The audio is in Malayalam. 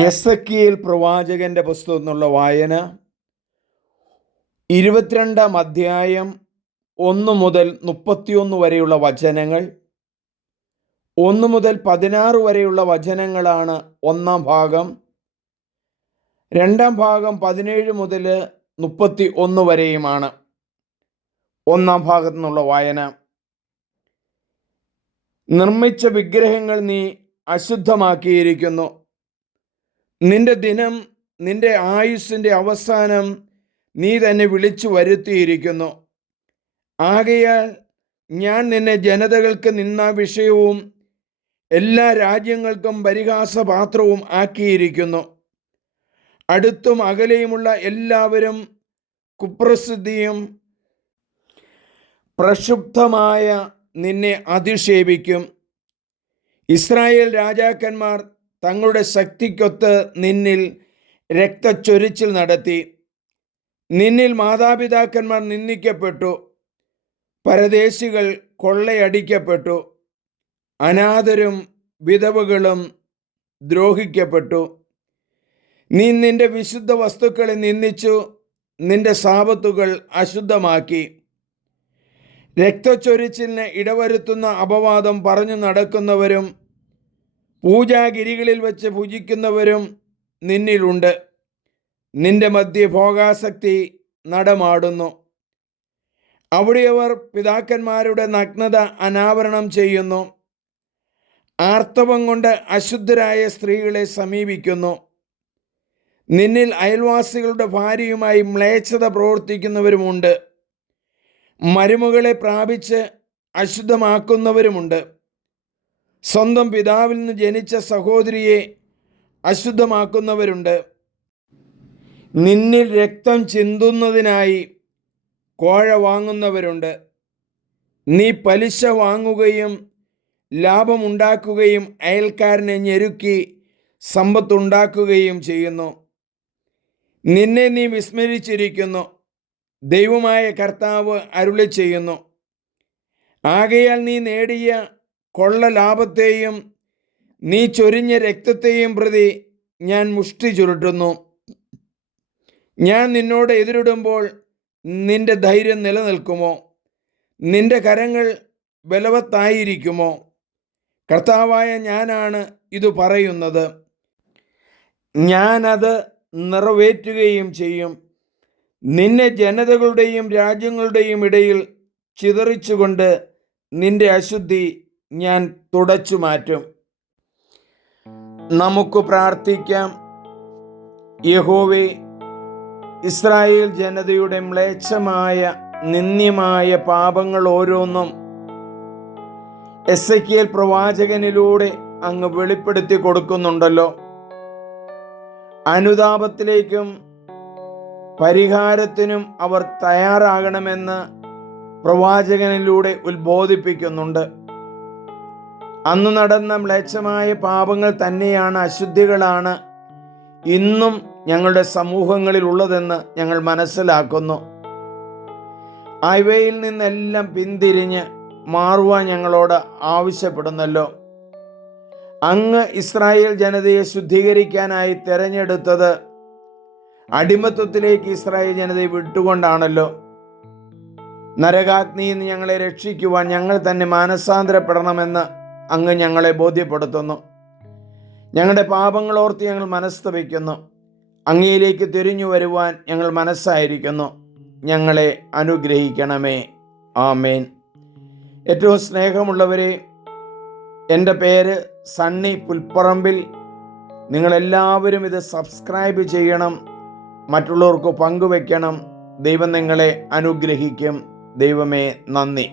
എസെക്കിയേൽ പ്രവാചകന്റെ പുസ്തകം എന്നുള്ള വായന 22 അധ്യായം 1 മുതൽ 31 വരെയുള്ള വചനങ്ങൾ, 1 മുതൽ 16 വരെയുള്ള വചനങ്ങളാണ് ഒന്നാം ഭാഗം. രണ്ടാം ഭാഗം 17 മുതൽ 31 വരെയുമാണ്. ഒന്നാം ഭാഗത്തു നിന്നുള്ള വായന. നിർമ്മിച്ച വിഗ്രഹങ്ങൾ നീ അശുദ്ധമാക്കിയിരിക്കുന്നു. നിന്റെ ദിനം, നിന്റെ ആയുസ്സിൻ്റെ അവസാനം നീ തന്നെ വിളിച്ചു വരുത്തിയിരിക്കുന്നു. ആകയാൽ ഞാൻ നിന്നെ ജനതകൾക്ക് നിന്ദാവിഷയവും എല്ലാ രാജ്യങ്ങൾക്കും പരിഹാസപാത്രവും ആക്കിയിരിക്കുന്നു. അടുത്തും അകലെയുമുള്ള എല്ലാവരും കുപ്രസിദ്ധിയും പ്രക്ഷുബ്ധമായ നിന്നെ അധിക്ഷേപിക്കും. ഇസ്രായേൽ രാജാക്കന്മാർ തങ്ങളുടെ ശക്തിക്കൊത്ത് നിന്നിൽ രക്തച്ചൊരിച്ചിൽ നടത്തി. നിന്നിൽ മാതാപിതാക്കന്മാർ നിന്ദിക്കപ്പെട്ടു, പരദേശികൾ കൊള്ളയടിക്കപ്പെട്ടു, അനാഥരും വിധവകളും ദ്രോഹിക്കപ്പെട്ടു. നീ നിന്റെ വിശുദ്ധ വസ്തുക്കളെ നിന്ദിച്ചു, നിന്റെ സാപത്തുകൾ അശുദ്ധമാക്കി. രക്തച്ചൊരിച്ചിലിന് ഇടവരുത്തുന്ന അപവാദം പറഞ്ഞു നടക്കുന്നവരും പൂജാഗിരികളിൽ വെച്ച് ഭുജിക്കുന്നവരും നിന്നിലുണ്ട്. നിന്റെ മധ്യ ഭോഗാസക്തി നടമാടുന്നു. അവിടെ അവർ പിതാക്കന്മാരുടെ നഗ്നത അനാവരണം ചെയ്യുന്നു. ആർത്തവം കൊണ്ട് അശുദ്ധരായ സ്ത്രീകളെ സമീപിക്കുന്നു. നിന്നിൽ അയൽവാസികളുടെ ഭാര്യയുമായി മ്ലേച്ഛത പ്രവർത്തിക്കുന്നവരുമുണ്ട്. മരുമകളെ പ്രാപിച്ച് അശുദ്ധമാക്കുന്നവരുമുണ്ട്. സ്വന്തം പിതാവിൽ നിന്ന് ജനിച്ച സഹോദരിയെ അശുദ്ധമാക്കുന്നവരുണ്ട്. നിന്നിൽ രക്തം ചിന്തുന്നതിനായി കോഴ വാങ്ങുന്നവരുണ്ട്. നീ പലിശ വാങ്ങുകയും ലാഭമുണ്ടാക്കുകയും അയൽക്കാരനെ ഞെരുക്കി സമ്പത്തുണ്ടാക്കുകയും ചെയ്യുന്നു. നിന്നെ നീ വിസ്മരിച്ചിരിക്കുന്നു. ദൈവമായ കർത്താവ് അരുളി ചെയ്യുന്നു. ആകയാൽ നീ നേടിയ കൊള്ള ലാഭത്തെയും നീ ചൊരിഞ്ഞ രക്തത്തെയും പ്രതി ഞാൻ മുഷ്ടി ചുരുട്ടുന്നു. ഞാൻ നിന്നോട് എതിരിടുമ്പോൾ നിന്റെ ധൈര്യം നിലനിൽക്കുമോ? നിന്റെ കരങ്ങൾ ബലവത്തായിരിക്കുമോ? കർത്താവായ ഞാനാണ് ഇത് പറയുന്നത്. ഞാനത് നിറവേറ്റുകയും ചെയ്യും. നിന്നെ ജനതകളുടെയും രാജ്യങ്ങളുടെയും ഇടയിൽ ചിതറിച്ചുകൊണ്ട് നിന്റെ അശുദ്ധി ഞാൻ തുടച്ചു മാറ്റും. നമുക്ക് പ്രാർത്ഥിക്കാം. യഹോവേ, ഇസ്രായേൽ ജനതയുടെ മ്ലേച്ഛമായ നിന്ദ്യമായ പാപങ്ങൾ ഓരോന്നും എസെക്കിയേൽ പ്രവാചകനിലൂടെ അങ്ങ് വെളിപ്പെടുത്തി കൊടുക്കുന്നുണ്ടല്ലോ. അനുതാപത്തിലേക്കും പരിഹാരത്തിനും അവർ തയ്യാറാകണമെന്ന് പ്രവാചകനിലൂടെ ഉത്ബോധിപ്പിക്കുന്നുണ്ട്. അന്ന് നടന്ന മ്ലേച്ഛമായ പാപങ്ങൾ തന്നെയാണ്, അശുദ്ധികളാണ് ഇന്നും ഞങ്ങളുടെ സമൂഹങ്ങളിൽ ഉള്ളതെന്ന് ഞങ്ങൾ മനസ്സിലാക്കുന്നു. അവയിൽ നിന്നെല്ലാം പിന്തിരിഞ്ഞ് മാറുവാൻ ഞങ്ങളോട് ആവശ്യപ്പെടുന്നല്ലോ. അങ്ങ് ഇസ്രായേൽ ജനതയെ ശുദ്ധീകരിക്കാനായി തിരഞ്ഞെടുത്തത് അടിമത്വത്തിലേക്ക് ഇസ്രായേൽ ജനതയെ വിട്ടുകൊണ്ടാണല്ലോ. നരകാഗ്നിയിൽ നിന്ന് ഞങ്ങളെ രക്ഷിക്കുവാൻ ഞങ്ങൾ തന്നെ മാനസാന്തരപ്പെടണമെന്ന് അങ്ങ് ഞങ്ങളെ ബോധ്യപ്പെടുത്തുന്നു. ഞങ്ങളുടെ പാപങ്ങളോർത്ത് ഞങ്ങൾ മനസ്തപിക്കുന്നു. അങ്ങയിലേക്ക് തിരിഞ്ഞു വരുവാൻ ഞങ്ങൾ മനസ്സായിരിക്കുന്നു. ഞങ്ങളെ അനുഗ്രഹിക്കണമേ. ആമേൻ. ഏറ്റവും സ്നേഹമുള്ളവരെ, എൻ്റെ പേര് സണ്ണി പുൽപ്പറമ്പിൽ. നിങ്ങളെല്ലാവരും ഇത് സബ്സ്ക്രൈബ് ചെയ്യണം, മറ്റുള്ളവർക്ക് പങ്കുവെക്കണം. ദൈവം നിങ്ങളെ അനുഗ്രഹിക്കും. ദൈവമേ, നന്ദി.